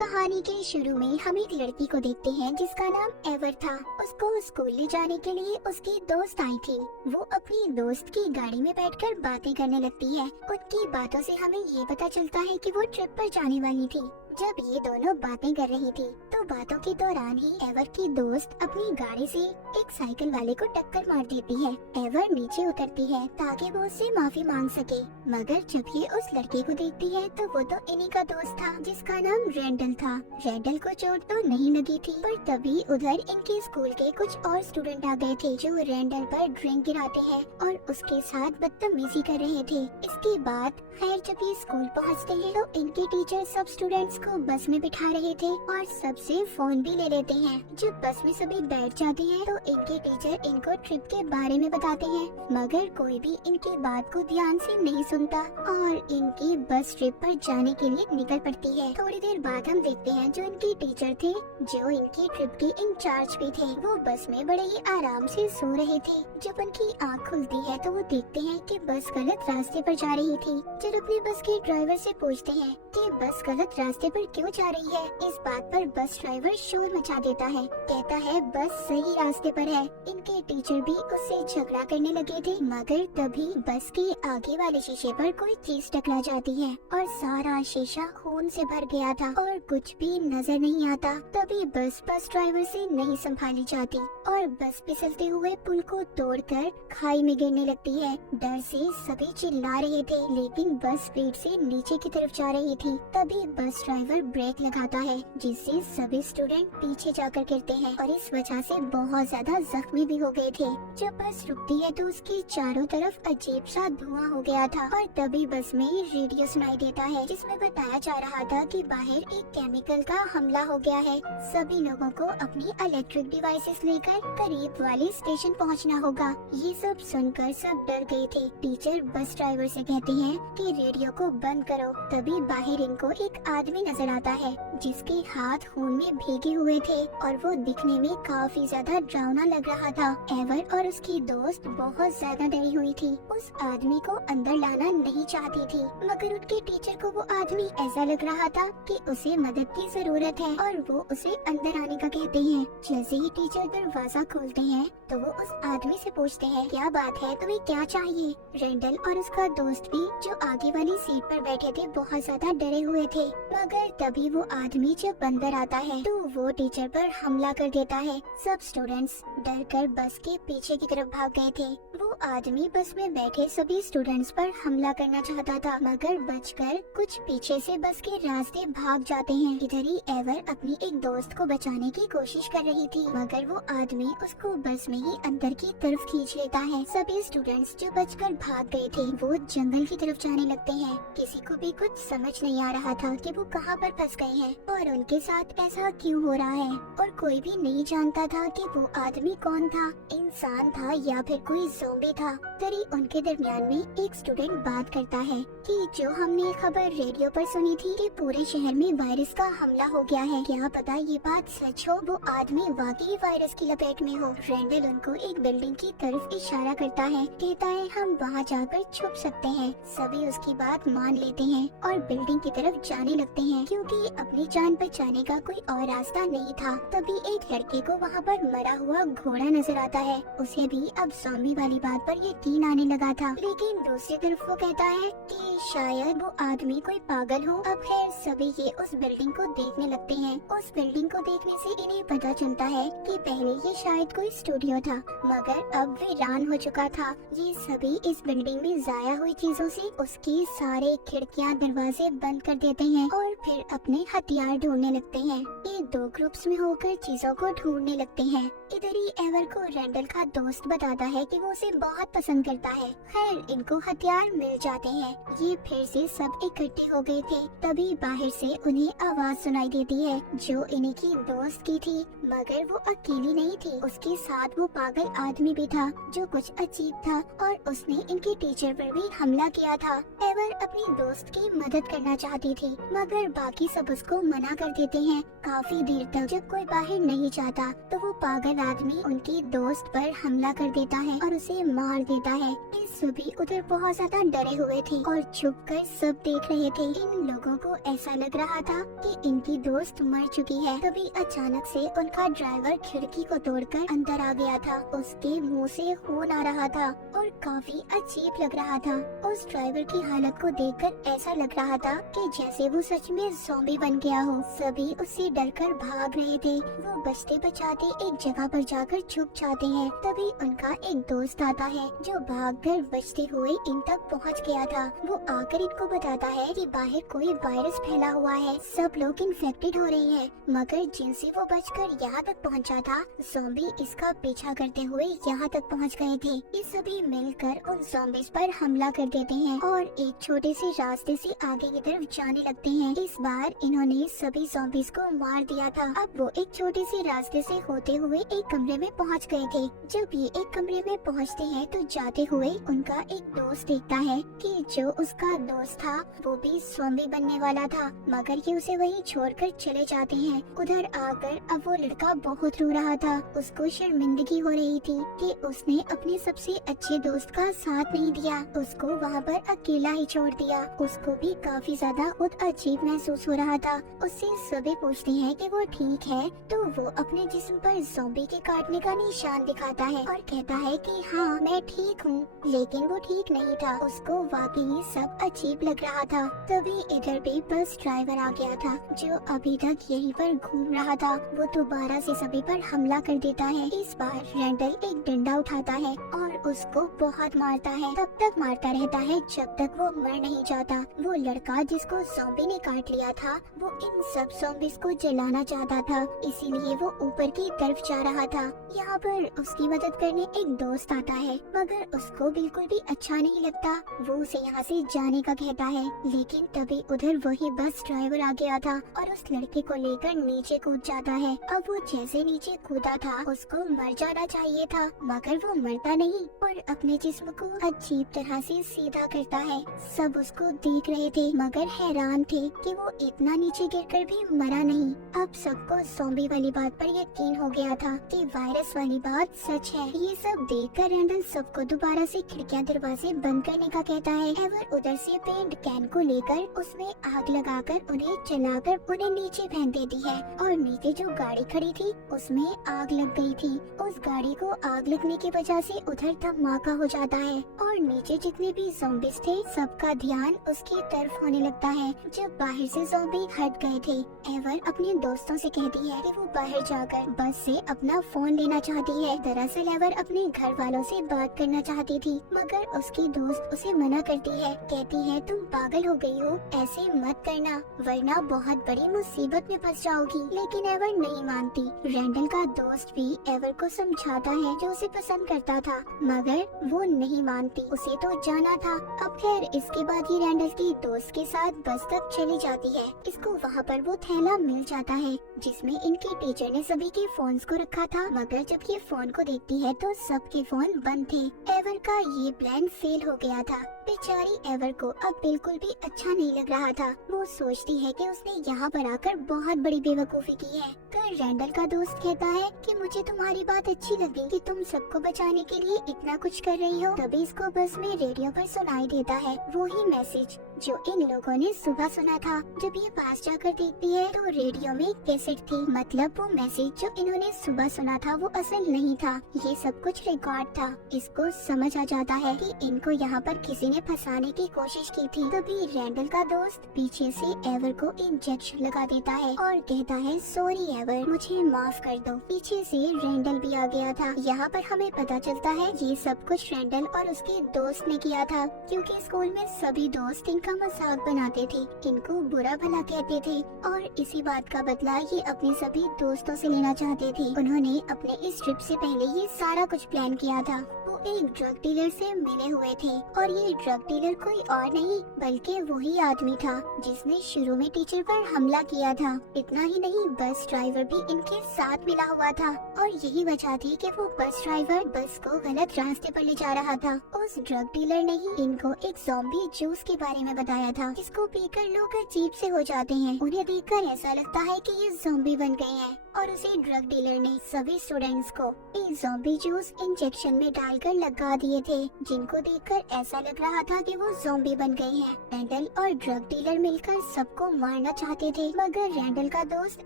कहानी के शुरू में हम एक लड़की को देखते हैं जिसका नाम एवर था। उसको स्कूल ले जाने के लिए उसकी दोस्त आई थी। वो अपनी दोस्त की गाड़ी में बैठकर बातें करने लगती है। उनकी बातों से हमें ये पता चलता है कि वो ट्रिप पर जाने वाली थी। जब ये दोनों बातें कर रही थी तो बातों के दौरान ही एवर की दोस्त अपनी गाड़ी से एक साइकिल वाले को टक्कर मार देती है। एवर नीचे उतरती है ताकि वो उससे माफी मांग सके, मगर जब ये उस लड़के को देखती है तो वो तो इन्हीं का दोस्त था जिसका नाम रैंडल था। रैंडल को चोट तो नहीं लगी थी, पर तभी उधर इनके स्कूल के कुछ और स्टूडेंट आ गए थे जो रैंडल पर ड्रिंक गिराते हैं और उसके साथ बदतमीजी कर रहे थे। इसके बाद खैर जब ये स्कूल पहुँचते हैं तो इनके टीचर सब स्टूडेंट्स को बस में बिठा रहे थे और सबसे फोन भी ले लेते हैं। जब बस में सभी बैठ जाते हैं तो इनके टीचर इनको ट्रिप के बारे में बताते हैं, मगर कोई भी इनकी बात को ध्यान से नहीं सुनता और इनकी बस ट्रिप पर जाने के लिए निकल पड़ती है। थोड़ी देर बाद हम देखते हैं जो इनके टीचर थे, जो इनकी ट्रिप के इंचार्ज भी थे, वो बस में बड़े ही आराम से सो रहे थे। जब उनकी आँख खुलती है तो वो देखते हैं कि बस गलत रास्ते पर जा रही थी। जब अपने बस के ड्राइवर से पूछते हैं कि बस गलत रास्ते पर क्यों जा रही है, इस बात पर बस ड्राइवर शोर मचा देता है। कहता है बस सही रास्ते पर है। इनके टीचर भी उससे झगड़ा करने लगे थे, मगर तभी बस के आगे वाले शीशे पर कोई चीज टकरा जाती है और सारा शीशा खून से भर गया था और कुछ भी नजर नहीं आता। तभी बस ड्राइवर से नहीं संभाली जाती और बस फिसलते हुए पुल को तोड़कर खाई में गिरने लगती है। डर से सभी चिल्ला रहे थे, लेकिन बस स्पीड से नीचे की तरफ जा रही थी। तभी बस ड्राइवर ब्रेक लगाता है, जिससे सभी स्टूडेंट पीछे जाकर गिरते हैं और इस वजह से बहुत ज्यादा जख्मी भी हो गए थे। जब बस रुकती है तो उसके चारों तरफ अजीब सा धुआं हो गया था और तभी बस में रेडियो सुनाई देता है जिसमें बताया जा रहा था कि बाहर एक केमिकल का हमला हो गया है। सभी लोगों को अपनी इलेक्ट्रिक डिवाइसेस लेकर करीब वाले स्टेशन पहुंचना होगा। ये सब सुनकर सब डर गए थे। टीचर बस ड्राइवर से कहते हैं कि रेडियो को बंद करो। तभी बाहर इनको एक आदमी नजर आता है जिसके हाथ खून में भीगे हुए थे और वो दिखने में काफी ज्यादा डरावना लग रहा था। एवर और उसकी दोस्त बहुत ज्यादा डरी हुई थी। उस आदमी को अंदर लाना नहीं चाहती थी, मगर उनके टीचर को वो आदमी ऐसा लग रहा था कि उसे मदद की जरूरत है और वो उसे अंदर आने का कहते हैं। जैसे ही टीचर दरवाजा खोलते हैं तो वो उस आदमी से पूछते हैं, क्या बात है, तुम्हें क्या चाहिए? रैंडल और उसका दोस्त भी जो आगे वाली सीट पर बैठे थे बहुत ज्यादा डरे हुए थे, मगर तभी वो आदमी जब अंदर आता है तो वो टीचर पर हमला कर देता है। सब स्टूडेंट्स डरकर बस के पीछे की तरफ भाग गए थे। वो आदमी बस में बैठे सभी स्टूडेंट्स पर हमला करना चाहता था, मगर बचकर कुछ पीछे से बस के रास्ते भाग जाते हैं। इधर ही एवर अपनी एक दोस्त को बचाने की कोशिश कर रही थी, मगर वो आदमी उसको बस में ही अंदर की तरफ खींच लेता है। सभी स्टूडेंट्स जो बचकर भाग गए थे वो जंगल की तरफ जाने लगते हैं। किसी को भी कुछ समझ नहीं आ रहा था कि वो कहाँ पर फंस गए हैं और उनके साथ ऐसा क्यों हो रहा है, और कोई भी नहीं जानता था कि वो आदमी कौन था, इंसान था या फिर कोई ज़ॉम्बी था। तभी उनके दरमियान में एक स्टूडेंट बात करता है कि जो हमने खबर रेडियो पर सुनी थी कि पूरे शहर में वायरस का हमला हो गया है, क्या पता ये बात सच हो, वो आदमी वाकई वायरस की लपेट में हो। रैंडल उनको एक बिल्डिंग की तरफ इशारा करता है, कहता है हम वहाँ जाकर छुप सकते हैं। सभी उसकी बात मान लेते हैं और बिल्डिंग की तरफ जाने लगते हैं, क्योंकि अपनी जान बचाने का कोई और रास्ता नहीं था। तभी एक लड़के को वहाँ पर मरा हुआ घोड़ा नजर आता है। उसे भी अब ज़ॉम्बी वाली बात पर यकीन आने लगा था, लेकिन दूसरी तरफ वो कहता है कि शायद वो आदमी कोई पागल हो। अब खैर सभी ये उस बिल्डिंग को देखने लगते हैं। उस बिल्डिंग को देखने से इन्हें पता चलता है कि पहले ये शायद कोई स्टूडियो था, मगर अब वीरान हो चुका था। ये सभी इस बिल्डिंग में जाया हुई चीजों से उसकी सारे खिड़कियां दरवाजे बंद कर देते हैं और फिर अपने हथियार ढूंढने लगते हैं। ये दो ग्रुप्स में होकर चीजों को ढूंढने लगते हैं। इधर ही एवर को रैंडल का दोस्त बताता है कि वो उसे बहुत पसंद करता है। खैर इनको हथियार मिल जाते हैं। ये फिर से सब इकट्ठे हो गए थे। तभी बाहर से उन्हें आवाज सुनाई देती है जो इन्हीं की दोस्त की थी, मगर वो अकेली नहीं थी, उसके साथ वो पागल आदमी भी था जो कुछ अजीब था और उसने इनके टीचर पर भी हमला किया था। एवर अपनी दोस्त की मदद करना चाहती थी, मगर बाकी सब उसको मना कर देते हैं। काफी देर तक जब कोई बाहर नहीं जाता तो वो पागल आदमी उनकी दोस्त पर हमला कर देता है और उसे मार देता है। इस सभी उधर बहुत ज्यादा डरे हुए थे और छुप कर सब देख रहे थे। इन लोगों को ऐसा लग रहा था कि इनकी दोस्त मर चुकी है। तभी अचानक से उनका ड्राइवर खिड़की को तोड़कर अंदर आ गया था। उसके मुंह से खून आ रहा था और काफी अजीब लग रहा था। उस ड्राइवर की हालत को देखकर ऐसा लग रहा था कि जैसे वो सच में ज़ॉम्बी बन गया हो। सभी उससे डरकर भाग रहे थे। वो बचते बचाते एक जगह पर जाकर छुप जाते हैं। तभी उनका एक दोस्त आता है जो भागकर बचते हुए इन तक पहुंच गया था। वो आकर इनको बताता है कि बाहर कोई वायरस फैला हुआ है, सब लोग इन्फेक्टेड हो रहे हैं। मगर जिनसे वो बचकर यहाँ तक पहुँचा था, ज़ॉम्बी इसका पीछा करते हुए यहाँ तक पहुँच गए थे। ये सभी मिलकर उन ज़ॉम्बीज़ पर हमला कर देते हैं और एक छोटे से रास्ते से आगे की तरफ जाने लगते हैं। इस बार इन्होंने सभी ज़ॉम्बीज़ को मार दिया था। अब वो एक छोटे से रास्ते से होते हुए एक कमरे में पहुंच गए थे। जब ये एक कमरे में पहुंचते हैं तो जाते हुए उनका एक दोस्त देखता है कि जो उसका दोस्त था वो भी ज़ॉम्बी बनने वाला था, मगर ये उसे वहीं छोड़कर चले जाते हैं। उधर आकर अब वो लड़का बहुत रो रहा था। उसको शर्मिंदगी हो रही थी कि उसने अपने सबसे अच्छे दोस्त का साथ नहीं दिया, उसको वहाँ पर अकेला ही छोड़ दिया। उसको भी काफी ज्यादा खुद अजीब महसूस हो रहा था। उससे सभी पूछते हैं कि वो ठीक है, तो वो अपने जिस्म पर ज़ॉम्बी के काटने का निशान दिखाता है और कहता है कि हाँ मैं ठीक हूँ, लेकिन वो ठीक नहीं था। उसको वाकई सब अजीब लग रहा था। तभी इधर भी बस ड्राइवर आ गया था जो अभी तक यहीं पर घूम रहा था। वो दोबारा से सभी पर हमला कर देता है। इस बार रैंडल एक डंडा उठाता है और उसको बहुत मारता है। तब तक मारता रहता है जब तक वो मर नहीं जाता। वो लड़का जिसको ज़ॉम्बी ने काट लिया था, वो इन सब ज़ॉम्बीज़ को जलाना चाहता था, इसीलिए वो ऊपर की तरफ जा रहा था। यहाँ पर उसकी मदद करने एक दोस्त आता है, मगर उसको बिल्कुल भी अच्छा नहीं लगता। वो उसे यहाँ से जाने का कहता है, लेकिन तभी उधर वही बस ड्राइवर आ गया था और उस लड़के को लेकर नीचे कूद जाता है। अब वो जैसे नीचे कूदा था, उसको मर जाना चाहिए था, मगर वो मरता नहीं और अपने जिस्म को अजीब तरह से सीधा करता है। सब उसको देख रहे थे मगर हैरान थे कि वो इतना नीचे गिरकर भी मरा नहीं। अब सबको ज़ॉम्बी वाली बात पर यकीन हो गया था कि वायरस वाली बात सच है। ये सब देखकर रैंडल सबको दोबारा से खिड़कियां दरवाजे बंद करने का कहता है। एवर उधर से पेंट कैन को लेकर उसमें आग लगाकर उन्हें जलाकर उन्हें नीचे फेंक देती है और नीचे जो गाड़ी खड़ी थी उसमें आग लग गई थी। उस गाड़ी को आग लगने की वजह से उधर धमाका हो जाता है और नीचे जितने भी ज़ॉम्बीज़ थे सबका ध्यान उसकी तरफ होने लगता है। जब बाहर से ज़ॉम्बी हट गए थे, एवर अपने दोस्तों से कहती है कि वो बाहर जाकर बस से अपना फोन लेना चाहती है। दरअसल एवर अपने घर वालों से बात करना चाहती थी, मगर उसकी दोस्त उसे मना करती है। कहती है तुम पागल हो गई हो, ऐसे मत करना वरना बहुत बड़ी मुसीबत में फंस जाओगी। लेकिन एवर नहीं मानती। रैंडल का दोस्त भी एवर को समझाता है जो उसे पसंद करता था, मगर वो नहीं मानती, उसे तो जाना था। अब खैर इसके बाद ये रैंडल की दोस्त के साथ बस तक चली जाती है। इसको वहाँ पर वो थैला मिल जाता है जिसमें इनकी टीचर ने सभी के फोन्स को रखा था, मगर जब ये फोन को देखती है तो सबके फोन बंद थे। एवर का ये प्लान फेल हो गया था। बेचारी एवर को अब बिल्कुल भी अच्छा नहीं लग रहा था। वो सोचती है कि उसने यहाँ पर आकर बहुत बड़ी बेवकूफी की है। फिर रैंडल का दोस्त कहता है कि मुझे तुम्हारी बात अच्छी लगी कि तुम सबको बचाने के लिए इतना कुछ कर रही हो। तभी इसको बस में रेडियो पर सुनाई देता है वो ही मैसेज जो इन लोगों ने सुबह सुना था। जब ये पास जाकर देखती है तो रेडियो में कैसेट थी, मतलब वो मैसेज जो इन्होंने सुबह सुना था वो असल नहीं था, ये सब कुछ रिकॉर्ड था। इसको समझ आ जाता है कि इनको यहाँ पर किसी ने फंसाने की कोशिश की थी। तभी रैंडल का दोस्त पीछे से एवर को इंजेक्शन लगा देता है और कहता है सॉरी एवर, मुझे माफ कर दो। पीछे से रैंडल भी आ गया था। यहाँ पर हमें पता चलता है ये सब कुछ रैंडल और उसके दोस्त ने किया था, क्योंकि स्कूल में सभी दोस्त इनका मजाक बनाते थे, इनको बुरा भला कहते थे और इसी बात का बदला ये अपने सभी दोस्तों से लेना चाहते थे। उन्होंने अपने इस ट्रिप से पहले ये सारा कुछ प्लान किया था। वो एक ड्रग डीलर से मिले हुए थे और ये ड्रग डीलर कोई और नहीं बल्कि वही आदमी था जिसने शुरू में टीचर पर हमला किया था। इतना ही नहीं, बस ड्राइवर भी इनके साथ मिला हुआ था और यही वजह थी कि वो बस ड्राइवर बस को गलत रास्ते पर ले जा रहा था। उस ड्रग डीलर ने ही इनको एक ज़ॉम्बी जूस के बारे में बताया था जिसको पीकर लोग अजीब से हो जाते हैं। उन्हें देखकर ऐसा लगता है कि ये ज़ॉम्बी बन गए हैं और उसी ड्रग डीलर ने सभी स्टूडेंट्स को एक ज़ॉम्बी जूस इंजेक्शन में डालकर कर लगा दिए थे, जिनको देखकर ऐसा लग रहा था कि वो ज़ॉम्बी बन गए हैं। रैंडल और ड्रग डीलर मिलकर सबको मारना चाहते थे, मगर रैंडल का दोस्त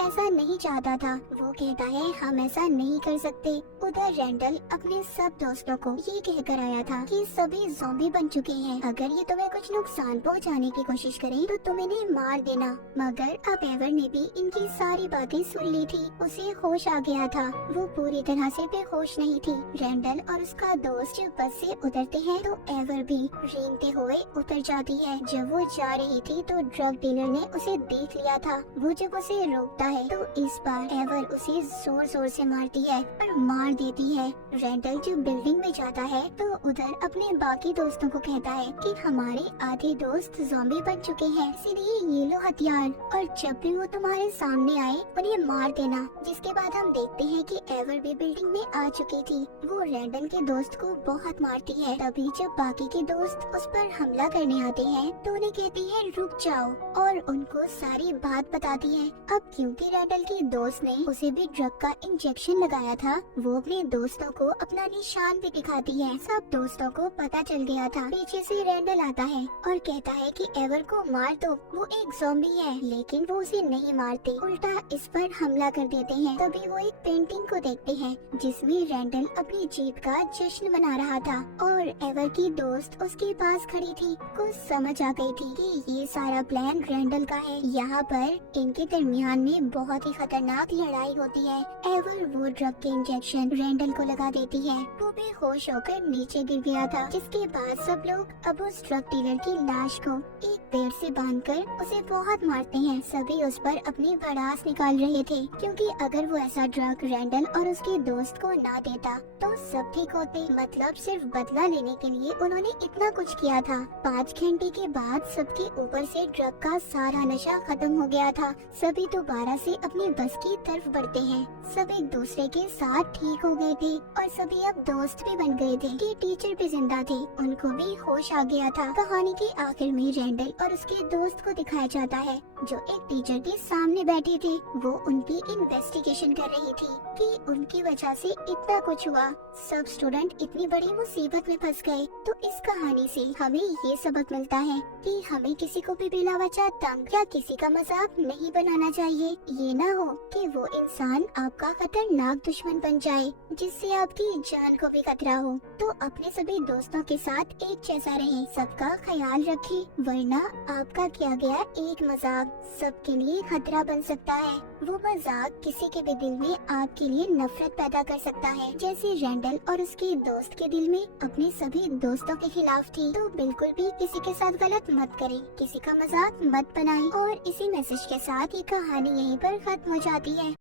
ऐसा नहीं चाहता था। वो कहता है हम ऐसा नहीं कर सकते। उधर रैंडल अपने सब दोस्तों को ये कहकर आया था कि सभी ज़ॉम्बी बन चुके हैं, अगर ये तुम्हें कुछ नुकसान पहुंचाने की कोशिश करें तो तुम इन्हें मार देना। मगर अब एवर ने भी इनकी सारी बातें सुन ली थी। उसे होश आ गया था, वो पूरी तरह से बेहोश नहीं थी। रैंडल और उसका दोस्त जब बस से उतरते हैं तो एवर भी रेंगते हुए उतर जाती है। जब वो जा रही थी तो ड्रग डीलर ने उसे देख लिया था। वो जब उसे रोकता है तो इस बार एवर उसे जोर जोर से मारती है और मार देती है। रैंडल जब बिल्डिंग में जाता है तो उधर अपने बाकी दोस्तों को कहता है कि हमारे आधे दोस्त ज़ॉम्बी बन चुके हैं, इसलिए ये लो हथियार और जब भी वो तुम्हारे सामने आए उन्हें मार देना। जिसके बाद हम देखते हैं कि एवर भी बिल्डिंग में आ चुकी थी। वो रैंडल के दोस्त को बहुत मारती है। तभी जब बाकी के दोस्त उस पर हमला करने आते हैं तो उन्हें कहती है रुक जाओ और उनको सारी बात बताती है। अब क्योंकि रैंडल के दोस्त ने उसे भी ड्रग का इंजेक्शन लगाया था, वो अपने दोस्तों को अपना निशान भी दिखाती है। सब दोस्तों को पता चल गया था। पीछे से रैंडल आता है और कहता है कि एवर को मार दो, वो एक ज़ॉम्बी है। लेकिन वो उसे नहीं मारते, उल्टा इस पर हमला कर देते हैं। तभी वो एक पेंटिंग को देखते हैं जिसमें रैंडल अपनी जीत का जश्न मना रहा था और एवर की दोस्त उसके पास खड़ी थी। कुछ समझ आ गई थी कि ये सारा प्लान रैंडल का है। यहाँ पर इनके दरमियान में बहुत ही खतरनाक लड़ाई होती है। एवर वो ड्रग के इंजेक्शन रैंडल को लगा देती है। वो बेहोश होकर नीचे गिर गया था। जिसके बाद सब लोग अब उस ड्रग डीलर की लाश को एक पेड़ से बांधकर उसे बहुत मारते हैं। सभी उस पर अपनी भड़ास निकाल रहे थे, क्योंकि अगर वो ऐसा ड्रग रैंडल और उसके दोस्त को ना देता तो सब ठीक होते। मतलब सिर्फ बदला लेने के लिए उन्होंने इतना कुछ किया था। 5 घंटे के बाद सबके ऊपर से ड्रग का सारा नशा खत्म हो गया था। सभी दोबारा से अपनी बस की तरफ बढ़ते हैं। सब एक दूसरे के साथ ठीक हो गए थे और सभी अब दोस्त भी बन गए थे। कि टीचर भी जिंदा थे, उनको भी होश आ गया था। कहानी के आखिर में रैंडल और उसके दोस्त को दिखाया जाता है जो एक टीचर के सामने बैठे थे। वो उनकी इन्वेस्टिगेशन कर रही थी कि उनकी वजह से इतना कुछ हुआ, सब स्टूडेंट इतनी बड़ी मुसीबत में फंस गए। तो इस कहानी से हमें ये सबक मिलता है कि हमें किसी को भी बिला वजह तंग या किसी का मजाक नहीं बनाना चाहिए। ये ना हो कि वो इंसान आपका खतरनाक दुश्मन बन जाए जिससे आपकी जान को भी खतरा हो। तो अपने सभी दोस्तों के साथ एक जैसा रहें, सबका ख्याल रखें, वरना आपका किया गया एक मजाक सबके लिए खतरा बन सकता है। वो मजाक किसी के भी दिल में आपके लिए नफरत पैदा कर सकता है, जैसे रैंडल और उसके दोस्त के दिल में अपने सभी दोस्तों के खिलाफ थी। तो बिल्कुल भी किसी के साथ गलत मत करें, किसी का मजाक मत बनाएं। और इसी मैसेज के साथ ये कहानी यहीं पर खत्म हो जाती है।